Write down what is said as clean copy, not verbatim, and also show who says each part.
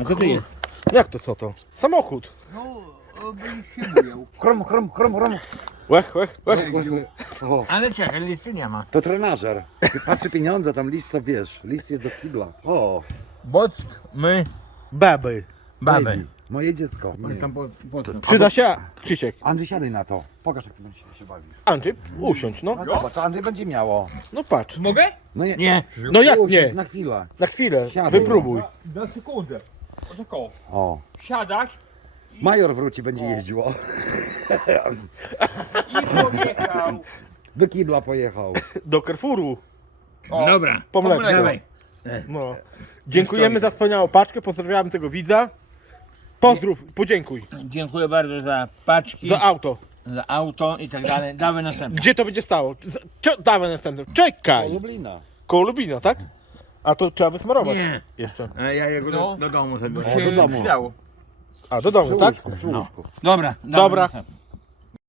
Speaker 1: A co to jest?
Speaker 2: Jak to co to? Samochód.
Speaker 3: No, byś się bujał.
Speaker 1: Chrom.
Speaker 2: Łech.
Speaker 1: O,
Speaker 3: Ale czekaj, listu nie ma.
Speaker 1: to trenażer. Patrzy pieniądze, tam list to wiesz. List jest do kibla. O,
Speaker 3: Bock, my,
Speaker 2: Baby.
Speaker 3: baby.
Speaker 1: moje dziecko.
Speaker 3: On tam po
Speaker 2: Przyda się, Krzysiek.
Speaker 1: Andrzej, siadaj na to. Pokaż, jak ty się bawisz.
Speaker 2: Andrzej, usiądź, no.
Speaker 1: No zobacz, to Andrzej będzie miało.
Speaker 2: No patrz.
Speaker 3: Mogę?
Speaker 1: No nie.
Speaker 3: Nie.
Speaker 2: No jak
Speaker 1: Usiądź
Speaker 2: nie?
Speaker 1: Na chwilę.
Speaker 2: Na chwilę,
Speaker 1: Siadaj.
Speaker 2: wypróbuj.
Speaker 3: Na sekundę. Poczekaj.
Speaker 1: O.
Speaker 3: Siadać
Speaker 1: Major wróci, będzie jeździł. O.
Speaker 3: i pojechał.
Speaker 1: Do kibla pojechał.
Speaker 2: Do Carrefouru.
Speaker 3: Dobra.
Speaker 2: Po mleku.
Speaker 3: Dawaj.
Speaker 2: No. Dziękujemy za wspaniałą paczkę, pozdrawiam tego widza. Pozdrów, podziękuj.
Speaker 3: Dziękuję bardzo za paczki,
Speaker 2: Za auto.
Speaker 3: za auto i tak dalej. Dawaj następne.
Speaker 2: Gdzie to będzie stało? Dawaj następne. Czekaj.
Speaker 1: Lublina.
Speaker 2: Koło Lubina, tak? A to trzeba wysmarować
Speaker 3: Nie.
Speaker 2: jeszcze.
Speaker 3: A ja jego do domu zabiorę.
Speaker 1: do domu.
Speaker 3: Przydało.
Speaker 2: A, do domu,
Speaker 1: Przy
Speaker 2: tak?
Speaker 1: łóżku, przy łóżku.
Speaker 3: Dobra.
Speaker 2: Dobra.
Speaker 3: następne.